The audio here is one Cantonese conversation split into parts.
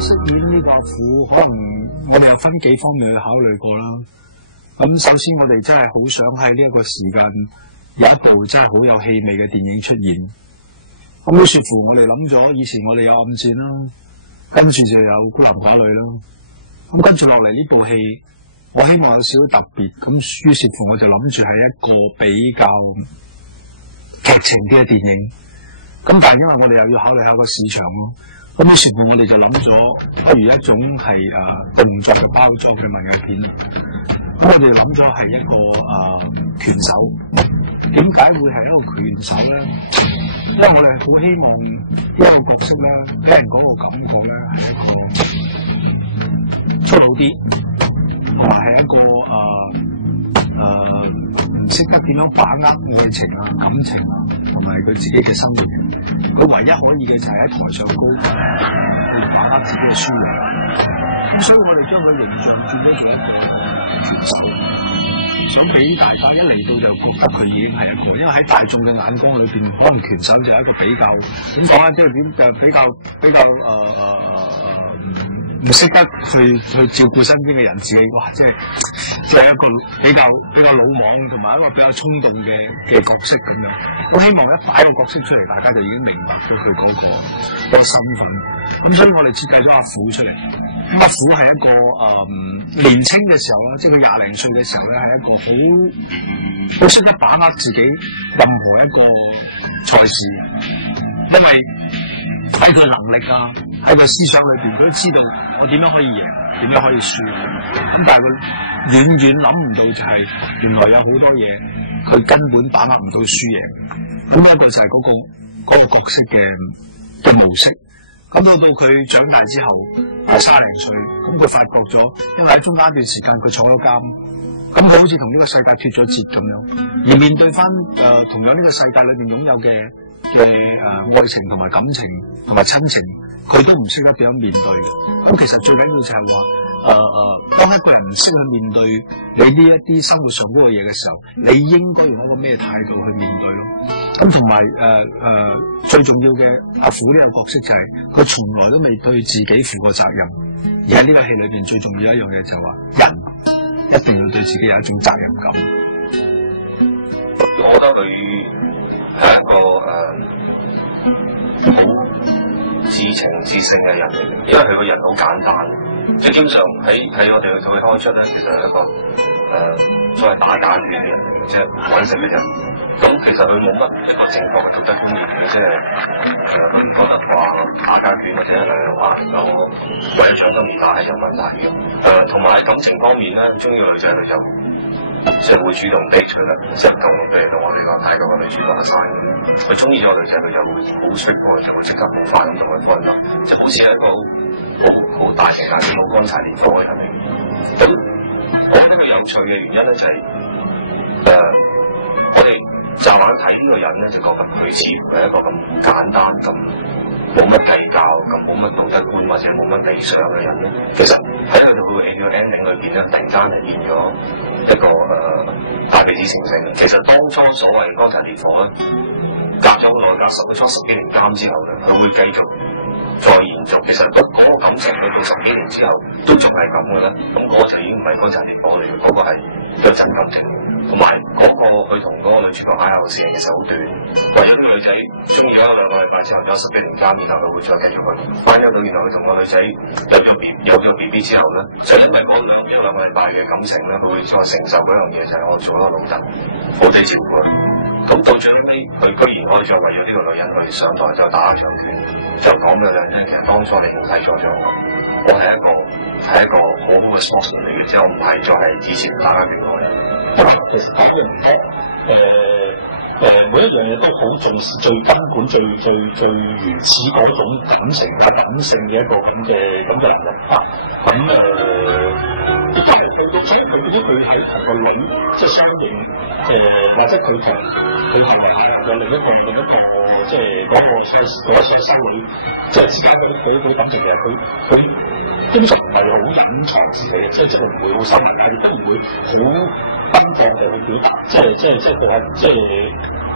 飾演呢個阿虎，可能我哋有分幾方面去考慮過啦。咁首先我哋真係好想喺呢一個時間有一部真係好有氣味嘅電影出現。咁於是乎我哋諗咗，以前我哋有暗戰啦，跟住就有孤男寡女啦。咁跟住落嚟呢部戲，我希望有少少特別。咁於是乎我就諗住係一個比較劇情啲嘅電影。咁但係因為我哋又要考慮下個市場咯。咁於是乎我哋就諗咗，不如一種係動作包裝嘅文藝片。咁我哋諗咗係一個拳手。點解會係一個拳手咧？因為我哋好希望呢個角色咧，俾人嗰個感覺咧係粗魯啲，同埋係一個唔識得點樣把握愛情啊、感情啊，同埋佢自己嘅生活。佢唯一可以嘅就係喺台上高去把握自己嘅輸贏。咁所以我哋將佢形象變咗做一個拳手，想俾大家一嚟到就覺得佢已經係一個，因為喺大眾嘅眼光裏邊，可能拳手就係一個比較點講咧，即係點就比較唔識得去照顧身邊嘅人，自己哇，即係一個比較魯莽同埋一個比較衝動嘅角色咁樣。我希望一擺個角色出嚟，大家就已經明白咗佢嗰個身份。咁所以我哋設計咗阿虎出嚟。咁阿虎係一個年青嘅時候啦，即係佢20零歲嘅時候咧，係一個好識得把握自己任何一個賽事，因為喺佢能力啊，喺佢思想裏邊，佢都知道我點樣可以贏，點樣可以輸。咁但係佢遠遠諗唔到就係原來有好多嘢佢根本把握唔到輸贏。咁呢個就係嗰個角色嘅模式。咁到佢長大之後，30零歲，咁佢發覺咗，因為喺中間一段時間佢坐咗監，咁佢好似同呢個世界脫咗節咁樣，而面對翻同樣呢個世界裏邊擁有嘅愛情同埋感情同埋親情，佢都唔識得點樣面對。咁其實最緊要就係話，當一個人唔識去面對你呢一啲生活上嗰個嘢嘅時候，你應該用一個咩態度去面對咯？咁同埋最重要嘅阿虎呢個角色就係佢從來都未對自己負過責任，而喺呢個戲裏邊最重要一樣嘢就係話，人一定要對自己有一種責任感。我覺得佢係一個好至情至性嘅人嚟嘅，因為佢個人好簡單，即係基本上喺我哋去同佢開出咧，其實係一個所謂打假拳嘅人嚟嘅，即係揾食嘅人。咁其實佢冇乜正確嘅道德觀念嘅，即係佢唔覺得話打假拳或者話為咗搶得唔打係有問題嘅。同埋喺感情方面咧，中意女仔佢就即係會主動地出嚟，即係同我哋個泰國嘅女主角嘅晒。佢中意咗個女仔，佢就會好衰波，就會即刻好快咁同佢分咗，就好似係一個好大情大性、好乾柴烈火嘅人嚟。咁我覺得佢有趣嘅原因咧就係我哋驟眼睇呢個人咧，就覺得佢似乎係一個咁簡單、咁冇乜計較、咁冇乜道德觀或者冇乜理想嘅人咧。其實喺佢哋個 ending 裏邊咧，突然間係變咗一個大鼻子成性。其實當初所謂乾柴烈火咧，隔咗好耐，隔10幾年監之後咧，佢會繼續再延續。其實嗰個感情去到10幾年之後都仲係咁嘅咧，咁嗰個就已經唔係乾柴烈火嚟嘅，嗰個係一個真感情。同埋嗰個佢同嗰個女主角邂逅時間其實好短，唯一個女仔中意咗2個禮拜之後，有10幾年監，然後佢會再繼續去翻咗到，然後佢同個女仔有咗 BB 之後咧，就因為嗰兩個禮拜嘅感情咧，佢會再承受嗰樣嘢，就係我做咗老豆，好仔照顧佢。咁到最尾，佢居然可以再為咗呢個女人去上台就打一場拳，就講俾佢聽，其實當初你冇睇錯咗我係一個好好嘅 sponsor 嚟嘅，之後唔係再係之前打緊拳嘅人。其實打嘅唔多，每一樣嘢都好重視最根本、最原始嗰種感情啊、感性嘅一個咁嘅能力啊。咁亦都係到最後佢喺同個女即係相應或者佢同有另一個即係嗰個細女，即係之間佢感情嘅佢通常唔係好隱藏自己，即係唔會好深入，亦都唔會好奔放地去表達，即係佢係即係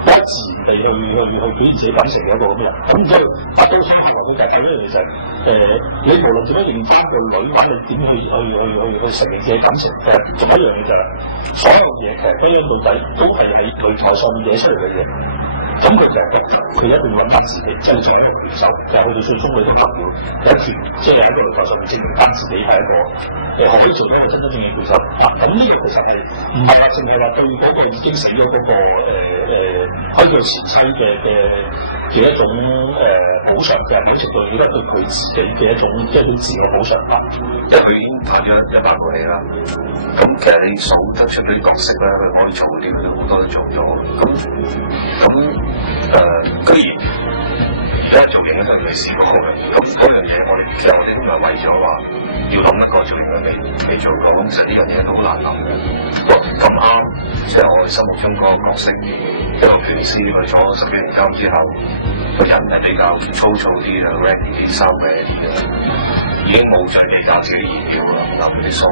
好自然地去表現自己感情嘅一個咁嘅人。咁然之後，發到相同佢夾到呢樣嘢就係你無論點樣認真個女，或者你點去承認自己感情，仲有一樣嘢就係所有嘢其實歸根到底都係喺擂台上面寫出嚟嘅嘢。咁佢就係覺得佢一定要揾翻自己，即係一個決手，但係去到最終佢都要一團，即係喺個擂台上面證明翻自己係一個可以做到一個真真正正嘅決手。咁呢個其實係唔係話淨係話對嗰個已經死咗嗰個喺佢前妻嘅一種補償嘅表情，對而家對佢自己嘅一種自我補償法。因為佢已經拍咗100個戲啦，咁其實你數得出嗰啲角色咧，佢可以做嗰啲，佢好多都做咗。居然而家做影都未試過，咁嗰樣嘢其實我哋都係為咗話要諗一個做影嘅未做過，咁其實呢樣嘢都好難諗嘅。咁啱，即係我哋心目中嗰個角色一個拳師去咗10幾年監之後，個人係比較粗糙啲嘅 ready 啲收尾啲嘅，已經冇再比較自己燃料啦，諗啲數。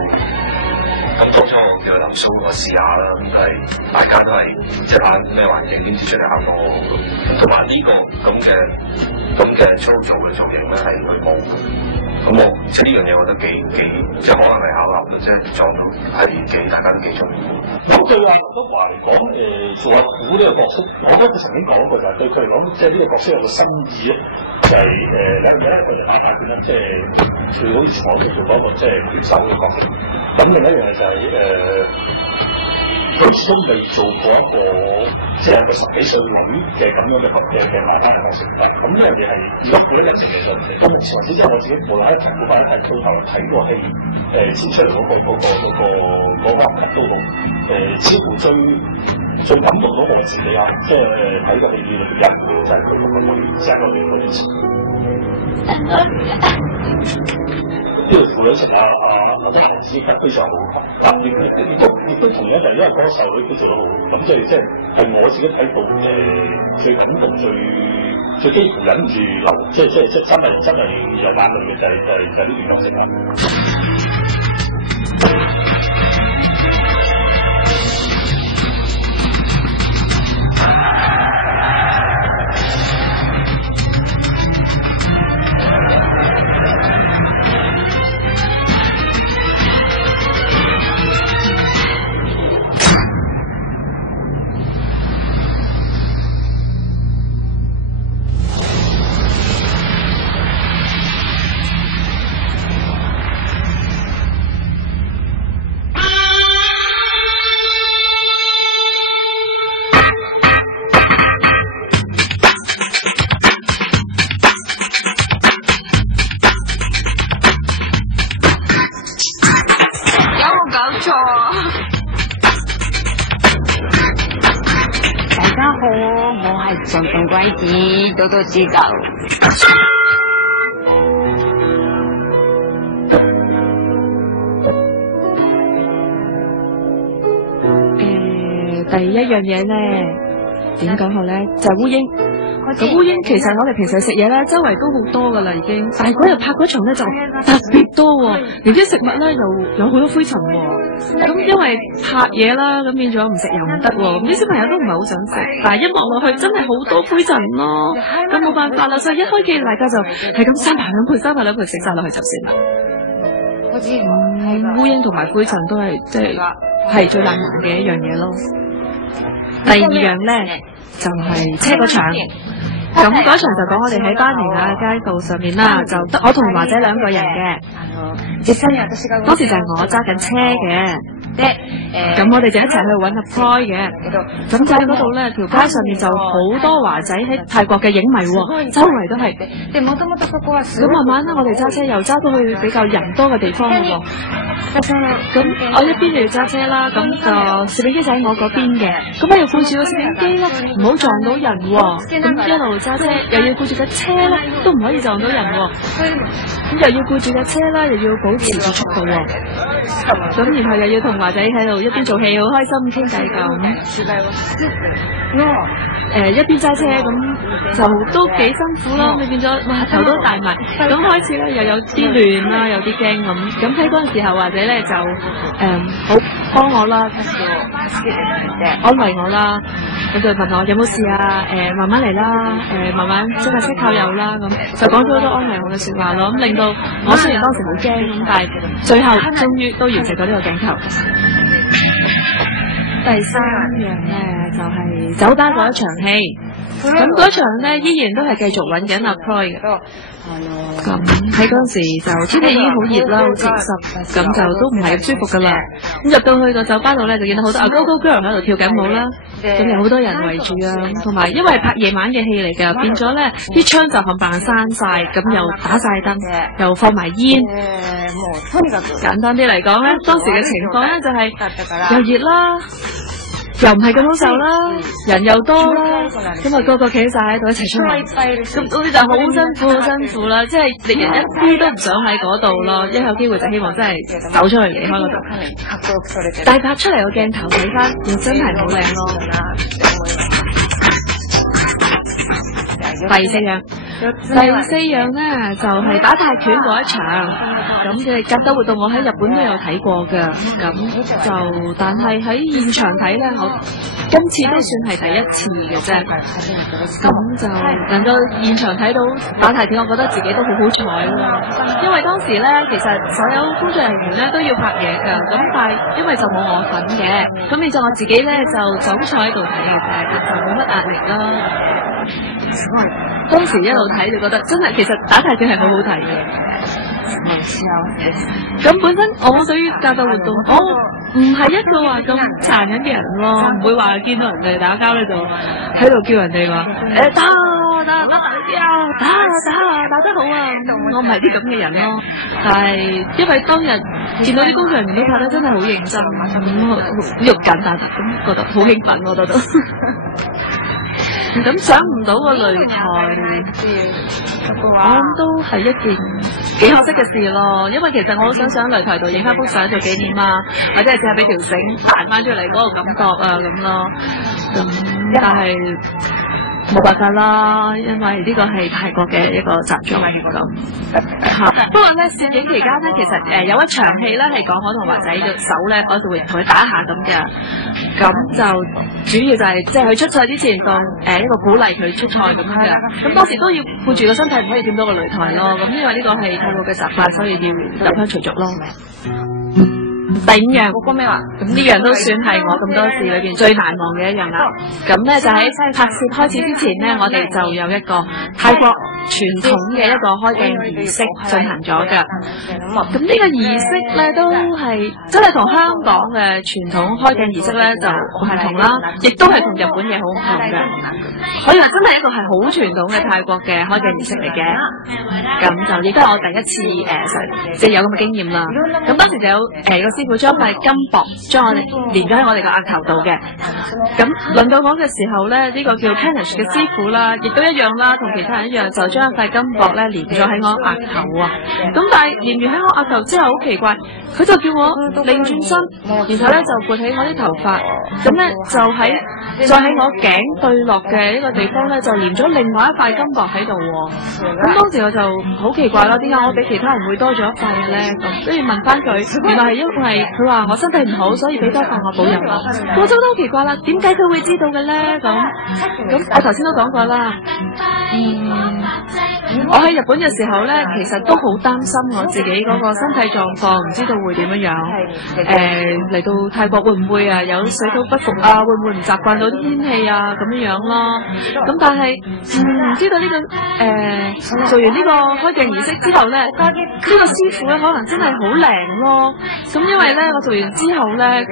咁當初我叫林蘇我試下啦，咁係大家都係一班咩環境，點知出嚟效果好，同埋呢個咁嘅粗糙嘅造型咧係佢冇。咁我即係呢樣嘢，我覺得幾即係可能係巧合嘅，即係撞到係大家都幾中意。咁對阿劉德華嚟講，做阿虎呢個角色，我覺得佢曾經講過就係對佢嚟講，即係呢個角色有個新意咧，就係有一個就大家見啦，即係佢好似坐住做嗰個即係拳手嘅角色。咁另一樣嘢就係佢始終未做過一個即係一個10幾歲女嘅咁樣嘅媽媽嘅角色。咁呢樣嘢係如果佢一直嚟到，咁目前為止即係我自己無論喺睇套睇個戲先出嚟嗰個感覺都好似乎最感動到我自己啊！即係睇個戲裏邊人就係佢咁樣成個面嗰啲。呢條父女情阿張柏芝非常好，但亦都同樣就係因為歌手佢都做得好，咁即係我自己睇到最感動最幾乎忍唔住流，即係真係有眼淚嘅就係呢段角色啦。上份鬼子多多指教。第一樣嘢咧，點講好咧？就係烏蠅。咁烏蠅其實我哋平時食嘢咧，周圍都好多噶啦已經，但係嗰日拍嗰場咧就特別多喎，而且食物咧又有好多灰塵喎。咁因為拍嘢啦，咁變咗唔食又唔得喎，咁啲小朋友都唔係好想食，但係一望落去真係好多灰塵咯，咁冇辦法啦，所以一開機大家就係咁三排兩盤食晒落去就算啦。烏蠅同埋灰塵都係即係最難忘嘅一樣嘢咯。第二樣咧就係車個場。咁嗰場就講我哋喺巴尼亞街道上面啦，就得我同華仔2個人嘅。當時就係我揸緊車嘅，咁我哋就一齊去揾阿 Ploy 嘅。咁就喺嗰度咧，條街上面就好多華仔喺泰國嘅影迷喎，周圍都係。咁慢慢咧，我哋揸車又揸到去比較人多嘅地方嘅喎。咁我一邊就要揸車啦，咁就攝影機就喺我嗰邊嘅，咁我要顧住個攝影機啦，唔好撞到人喎。咁一路揸車又要顧住架車啦，都唔可以撞到人喎。咁又要顧住架車啦，又要保持住速度喎。咁然後又要同華仔喺度一邊做戲好開心傾偈咁，一邊揸車咁就都幾辛苦咯，咪變咗哇頭都大埋，咁開始咧又有啲亂啦，有啲驚咁喺嗰陣時候華仔咧就好幫我啦，安慰我啦，咁就問我有冇事啊，慢慢嚟啦，慢慢即係識靠右啦，咁就講咗好多安慰我嘅説話咯，咁令到我雖然當時好驚咁，但係最後終於都完成咗呢個鏡頭。第三樣咧就係酒吧嗰一場戲，咁嗰場咧依然都係繼續揾緊阿 Croy 嘅。咁喺嗰陣時就天氣已經好熱啦，好潮濕，咁就都唔係咁舒服噶啦。咁入到去個酒吧度咧，就見到好多Go Go Girl喺度跳緊舞啦，咁有好多人圍住啊，同埋因為拍夜晚嘅戲嚟㗎，變咗咧啲窗就冚唪唥閂晒，咁又打晒燈，又放埋煙。簡單啲嚟講咧，當時嘅情況咧就係又熱啦。又唔係咁好受啦，人又多啦，咁啊個個企晒喺度一齊出嚟，咁嗰啲就好辛苦啦，即係敵人一啲都唔想喺嗰度咯，一有機會就希望真係走出去離開嗰度，但係拍出嚟個鏡頭睇翻又真係好靚咯。第四樣咧就係打泰拳嗰一場，咁嘅格鬥活動我喺日本都有睇過㗎，咁就但係喺現場睇咧，我今次都算係第一次嘅啫，咁就能夠現場睇到打泰拳，我覺得自己都好好彩咯，因為當時咧其實所有工作人員咧都要拍嘢㗎，咁但係因為就冇我份嘅，咁變咗我自己咧就坐喺度睇嘅啫，就冇乜壓力啦。當時一路睇就覺得真係，其實打泰拳係好好睇嘅。咁本身我對於格鬥活動，我唔係一個話咁殘忍嘅人咯，唔會話見到人哋打交咧就喺度叫人哋話打得好啊！我唔係啲咁嘅人咯。但係因為當日見到啲工作人員都拍得真係好認真，好肉緊打，咁覺得好興奮，我覺得。咁上唔到個擂台，我諗都係一件幾可惜嘅事咯。因為其實我好想上擂台度影翻幅相做紀念啊，或者係試下俾條繩彈翻出嚟嗰個感覺啊咁咯。但係冇辦法啦，因為呢個係泰國嘅一個習俗咁。不過咧，攝影期間咧，其實有一場戲咧係講我同華仔隻手咧，我就會同佢打下咁嘅。咁就主要就係即係佢出賽之前當一個鼓勵佢出賽咁樣嘅。咁當時都要顧住個身體，唔可以掂到個擂台咯。咁因為呢個係泰國嘅習慣，所以要入鄉隨俗咯。第五樣，咁呢樣都算係我咁多事裏邊最難忘嘅一樣啦。咁咧就喺拍攝開始之前咧，我哋就有一個泰國傳統嘅一個開鏡儀式進行咗㗎。咁呢個儀式咧都係真係同香港嘅傳統開鏡儀式咧就唔同啦，亦都係同日本嘢好唔同嘅。可以話真係一個係好傳統嘅泰國嘅開鏡儀式嚟嘅。咁就亦都係我第一次即係有咁嘅經驗啦。咁當時就有個師傅將塊金箔將我哋連咗喺我哋個額頭度嘅，咁輪到我嘅時候咧，呢個叫 Panish 嘅師傅啦，亦都一樣啦，同其他人一樣，就將塊金箔咧連咗喺我額頭啊。咁但係連完喺我額頭之後，好奇怪，佢就叫我擰轉身，然後咧就撥起我啲頭髮，咁咧就再喺我頸對落嘅呢個地方咧，就連咗另外一塊金箔喺度喎。咁當時我就好奇怪啦，點解我比其他人會多咗一塊嘅咧？咁跟住問翻佢，原來係因為佢話我身體唔好，所以俾多塊我保佑我。我真都好奇怪啦，點解佢會知道嘅咧？咁我頭先都講過啦。我喺日本嘅時候咧，其實都好擔心我自己嗰個身體狀況，唔知道會點樣樣。嚟到泰國會唔會有水土不服啊？會唔會唔習慣到啲天氣啊？咁樣樣咯。咁但係唔知道呢個做完呢個開鏡儀式之後咧，呢個師傅咧可能真係好靈咯。咁因為咧我做完之後咧，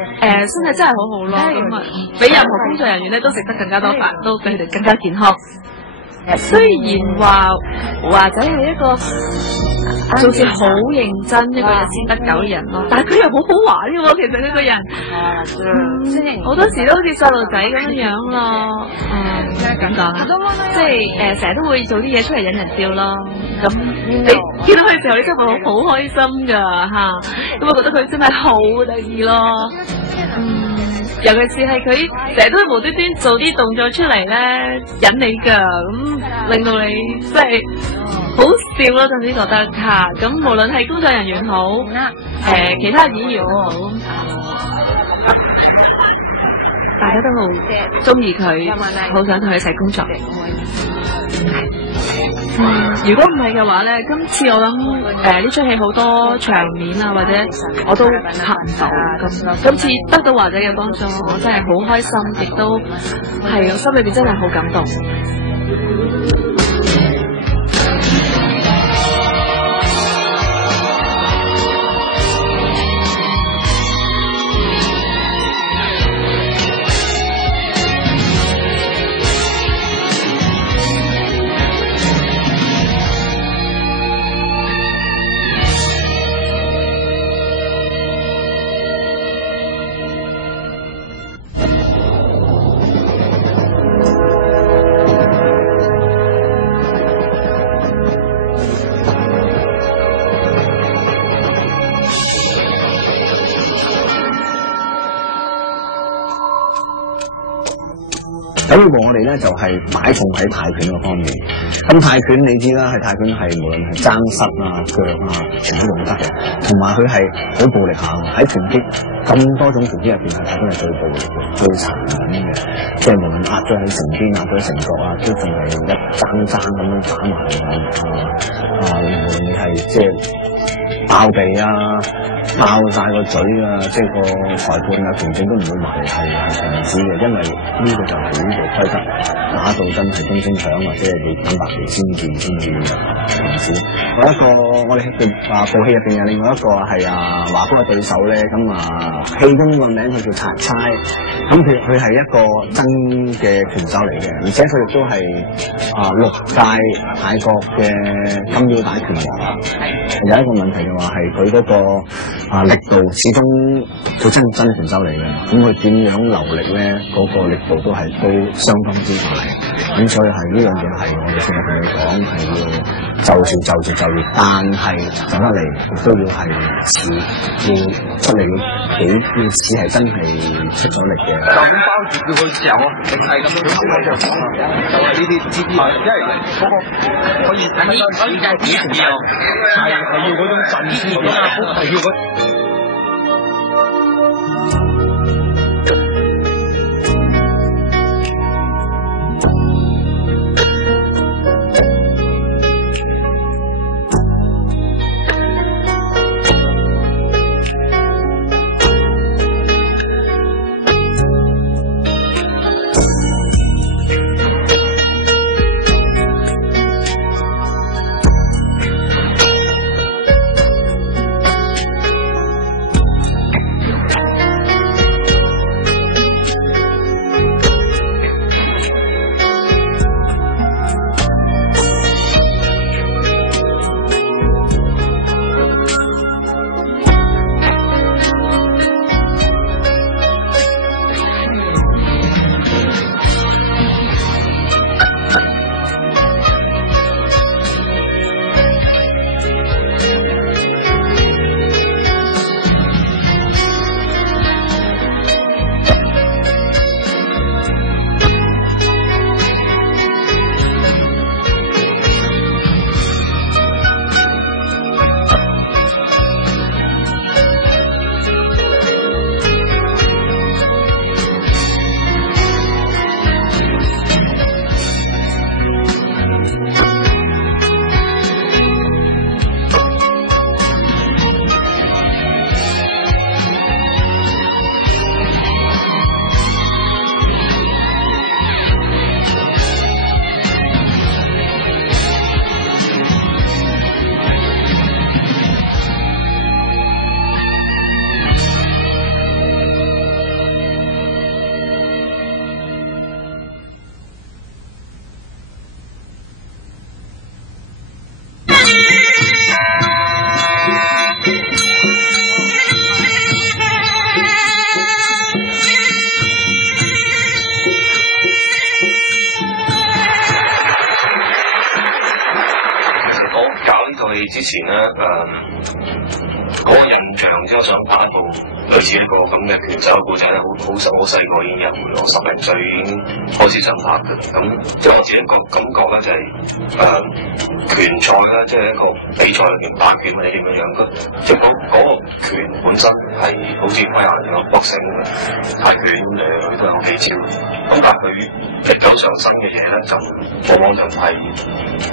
身體真係好好咯。咁啊，比任何工作人員咧都食得更加多飯，都比佢哋更加健康。雖然話仔係一個做事好認真，一個日先得9人咯，但係佢又好好玩嘅喎。其實呢個人，好多時都好似細路仔咁樣咯。點講啊？即係成日都會做啲嘢出嚟引人笑咯。咁你見到佢嘅時候，你真係會好開心㗎嚇。咁我覺得佢真係好得意咯。尤其是係佢成日都會無端端做啲動作出嚟咧引你㗎，咁令到你即係好笑咯，總之覺得嚇。咁無論係工作人員好，其他演員好，大家都好中意佢，好想同佢一齊工作。如果唔係嘅話咧，今次我諗呢出戲好多場面啊，或者我都拍唔到。咁今次得到華仔嘅幫助，我真係好開心，亦都係我心裏邊真係好感動。咁我哋咧就係擺重喺泰拳嗰方面。咁泰拳你知啦，係泰拳係無論係爭膝啊、腳啊，全部都用得嘅。同埋佢係好暴力下嘅，喺拳擊咁多種拳擊入邊，泰拳係最暴力嘅、最殘忍嘅。即係無論壓咗喺成邊、壓咗喺成角啊，都仲係一爭咁樣打埋無論你係即係爆鼻啊、爆晒個嘴啊，即係個裁判啊、拳警都唔會埋嚟係停止嘅，因為呢個就係呢個規則，打到真係鐘聲響或者係你等白旗先至停止。有一個我哋部戲入邊有另外一個係華哥嘅對手咧，咁戲中個名佢叫拆差，咁佢係一個真嘅拳手嚟嘅，而且佢亦都係6屆泰國嘅金腰帶拳王。有一個問題就話係佢嗰個力度，始終佢真拳手嚟嘅，咁佢點樣流力咧？嗰個力度都相當之大，咁所以係呢樣嘢係我哋成日同佢講係要就業，但係就得嚟亦都要係要出嚟要似係真係出咗力嘅。就咁包住叫佢嚼啊，定係咁樣就呢啲，因為嗰個可以等啲時間點要係要嗰種陣勢嗰種壓迫，係要嗰。之前咧，嗰個印象，即係我想拍一部類似一個咁嘅拳手嘅故仔咧，好細個已經有，我10零歲已經開始想拍嘅。咁即係我自己感覺咧就係、拳賽啦，即係一個比賽裏面打拳或者點樣嘅，即係嗰個拳本身係好似規限咗搏繩嘅，泰拳佢都有幾招。咁但係佢踢夠上身嘅嘢咧，就往往就係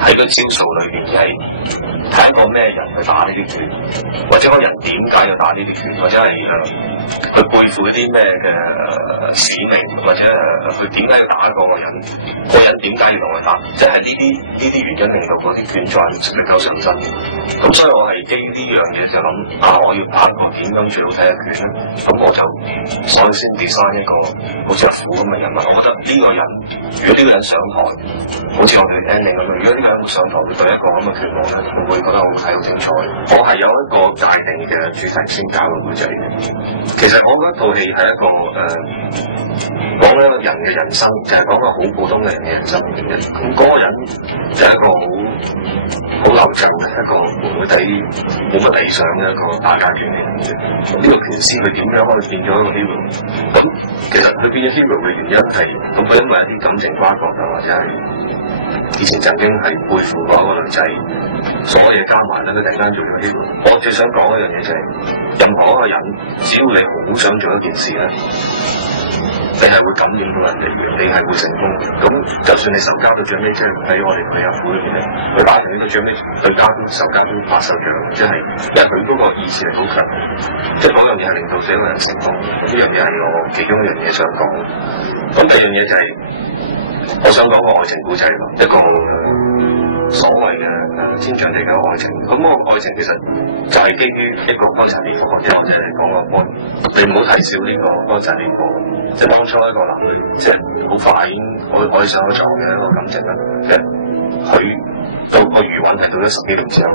喺個招數裏邊係睇一個咩人去打呢啲拳，或者個人點解要打呢啲拳，或者係佢背負一啲咩嘅使命，或者佢點解要打一個人點解要同佢打，即係呢啲原因令到嗰啲拳賽踢夠上身。咁所以我係基於呢樣嘢就諗我要拍一個點樣最好睇嘅拳咧，咁我就所以先 design 一個好似阿虎咁嘅人物。我覺得呢個人，如果呢個人上台，好似我哋 ending 咁，如果呢個人上台會對一個咁嘅拳王咧，我會覺得我睇好精彩。我係有一個界定嘅主題先搞個故仔嘅。其實我覺得套戲係一個講一個人嘅人生，就係講個好普通嘅人嘅人生嘅。咁嗰個人就係一個好流暢嘅一個冇乜理想嘅一個打架拳嘅人嘅。呢個拳師佢點樣可以變咗一個 hero？ 咁其實佢變咗 hero 嘅原因係咁，佢因為一啲感情瓜葛啊，或者係以前曾經係背負過一個女仔，所有嘢加埋咧，佢突然間做咗 hero。我最想講一樣嘢就係，任何一個人，只要你好想做一件事咧，你係會感染到人哋嘅，你係會成功嘅。咁就算你手交到最尾，即係喺我哋旅遊股裏邊咧，佢打完呢個最尾，對家手交都拍手掌，即係因為佢嗰個意志係好強，即係嗰樣嘢係令到所有人成功。呢樣嘢係我其中一樣嘢想講。咁第二樣嘢就係、我想講個愛情故仔咯，一個所謂嘅天長地久嘅愛情。咁個愛情其實就係基於一個乾柴烈火，即係我哋嚟講個愛，你唔好睇少呢個乾柴烈火。即係當初一個男女，即係好快已經愛上咗撞嘅一個感情啦。即係佢到個餘韻係到咗10幾年之後，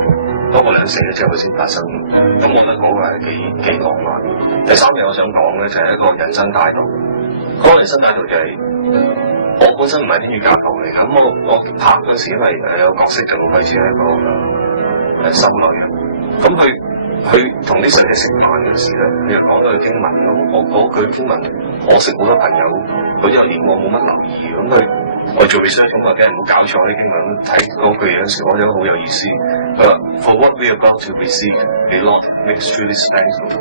當個兩死咗之後佢先發生。咁我覺得嗰個係幾浪漫。第三樣我想講咧就係一個人生態度。嗰個人生態度就係、我本身唔係天主教徒嚟，咁我拍嗰時因為有角色就開始係一個修女啊，咁佢同啲神嚟食飯嗰時咧，佢又講到經文咯。我佢經文，我識好多朋友，佢有年我冇乜留意，咁我做 research 咁話，梗係唔好搞錯啲經文，睇嗰句有時我覺得好有意思。For what we are about to receive, the Lord makes truly special。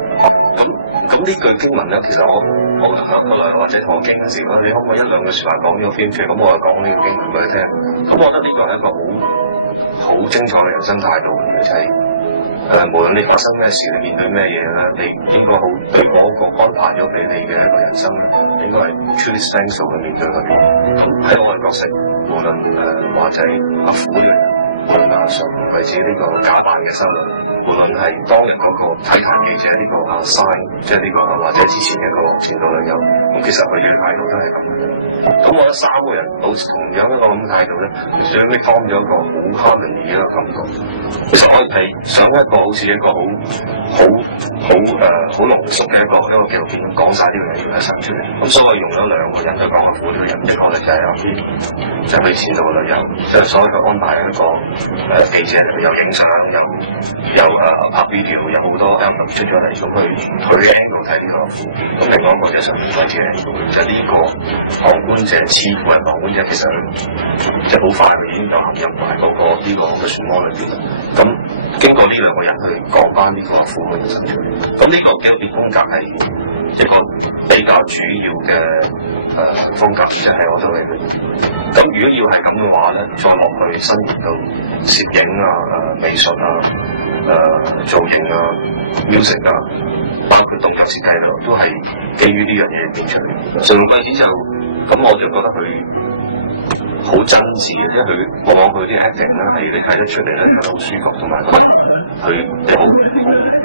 咁呢句經文咧，其實我後來或者同我傾嗰時，你可唔可以1-2句説話講呢個編劇？咁我就講呢個經文俾你聽。咁我覺得呢個係一個好精彩嘅人生態度嚟嘅，就係、無論你發生咩事，你面對咩嘢咧，你應該好對嗰個安排咗俾你嘅一個人生咧，應該係 truly thankful 去面對佢。喺我嘅角色，無論華仔阿虎呢個人，無論阿常貴子呢個假扮嘅修女，無論係當日嗰個體壇記者呢個阿 Sign， 即係呢個或者之前嘅一個前度女友，咁其實佢嘅態度都係咁嘅。咁我覺得3個人保持同樣一個咁嘅態度咧，最尾當咗一個好 harmony 嘅一個感覺。其實我係想一個好似一個好濃縮嘅一個紀錄片講晒呢樣嘢嘅生出嚟。咁所以我用咗2個人去講阿虎呢個人，一個咧就係阿邊，就係佢前度嘅女友，就係所以佢安排一個記者有影相，有拍 video， 有好多 album 出咗嚟，咁佢 angle 睇呢個虎。咁另外一個就係上面嗰隻，即係呢個旁觀者，似乎係旁觀者，其實即係好快佢已經入埋嗰個呢個嘅漩渦裏邊。咁經過呢2個人去講翻呢個阿虎嘅人生出嚟。咁呢個紀錄片風格係一個比較主要嘅風格，即係我覺得嚟嘅。咁如果要係咁嘅話咧，再落去伸延到攝影啊、美術啊、造型啊、music 啊，包括動作設計咯，都係基於呢樣嘢變出嚟。上個例子就咁，我就覺得佢好真摯嘅，即係佢往往佢啲 acting 咧係你睇得出嚟咧，覺得好舒服，同埋覺得佢你好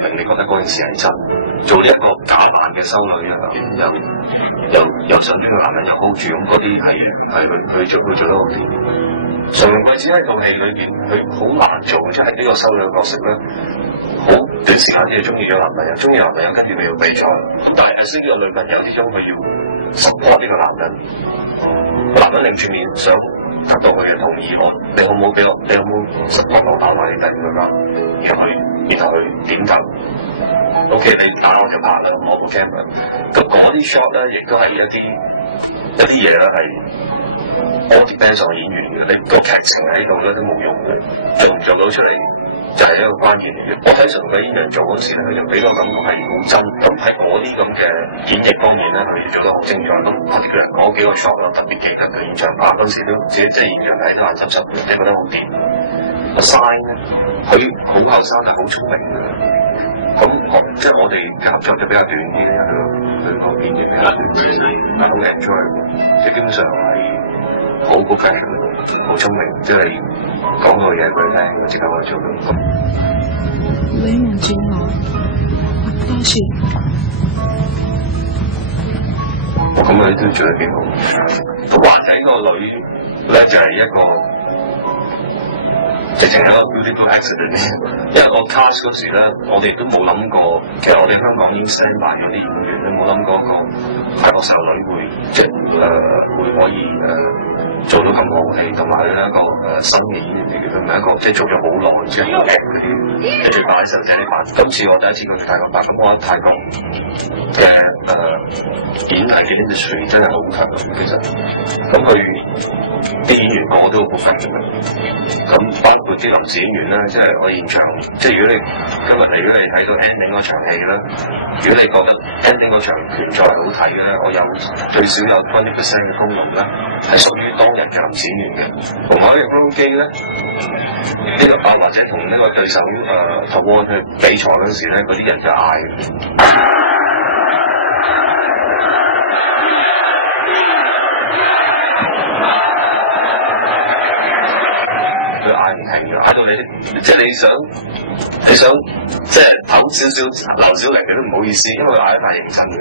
令你覺得嗰件事係真。做呢一個假扮嘅修女啊，又身邊個男人又 hold 住，咁嗰啲係佢做得好掂。常榮貴子喺套戲裏邊，佢好難做，即係呢個修女嘅角色咧，好短時間之內中意咗男朋友，中意男朋友跟住咪要比賽，但係呢個女朋友始終佢要 support 呢個男人，男人擰住面想得到佢嘅同意，你好唔好俾我？你有冇 support 我打埋你第2個交？然後然後去點緊。OK， 你打我就拍啦，我部 camera。咁嗰啲 shot 咧，亦都係一啲嘢咧係我 depends on 演員嘅，你個劇情喺度咧都冇用嘅，做唔做到出嚟就係一個關鍵嚟嘅。我睇上個演員做嗰時咧，就俾個感覺係好真，咁喺嗰啲咁嘅演繹方面咧，佢做得好精彩。咁我哋嗰幾個 shot 我特別記得嘅現場拍嗰時都自己即係現場睇都眼濕濕，你覺得好掂。個 sign 咧，佢好後生但係好聰明嘅。咁即係我哋嘅合作就比較短啲，因為佢個演繹比較短，但係好 enjoy， 即係基本上係好高級、好聰明，即係講個嘢俾佢聽，佢即刻可以做到。你望住我，多謝。我咁樣都做得幾好。華仔個女咧就係一個。直情係一個 beautiful accident， 因為我 cast 嗰時咧，我哋都冇諗過，其實我哋香港已經 stand by 咗啲演員都冇諗過個泰國細路女會即係會可以做到咁好戲，同埋咧一個新嘅演員嚟嘅，佢唔係一個即係做咗好耐即係好劇嗰啲，跟住擺實際啲扮。今次我第一次去泰國扮，咁我覺得泰國嘅演藝嘅 industry 真係好強，其實咁佢啲演員個個都好perfect嘅，咁包括啲臨時演員咧，即係我現場，即係如果你今日嚟，如果你睇到 ending 嗰場戲咧，如果你覺得 ending 嗰場拳賽好睇咧，我有最少有 20% 嘅功勞咧，係屬於當日嘅臨時演員嘅。同埋呢個 roll 機咧，呢個或者同呢個對手同我去比賽嗰時咧，嗰啲人就嗌。佢嗌唔停嘅，嗌到你即係你想即係唞少少留少嚟，你都唔好意思，因為佢嗌得太認真嘅。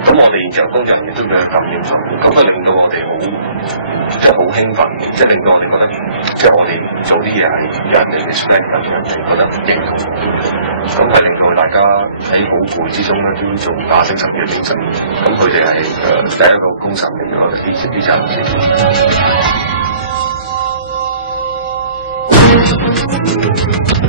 咁我哋現場工作人員都俾佢咁認真，咁佢令到我哋好即係好興奮，即係令到我哋覺得即係我哋做啲嘢係人哋嘅出嚟，跟住人哋覺得認同，咁係令到大家喺好攰之中咧都仲打精神嘅精神。咁佢哋係第一個功臣嚟嘅，我哋啲人先。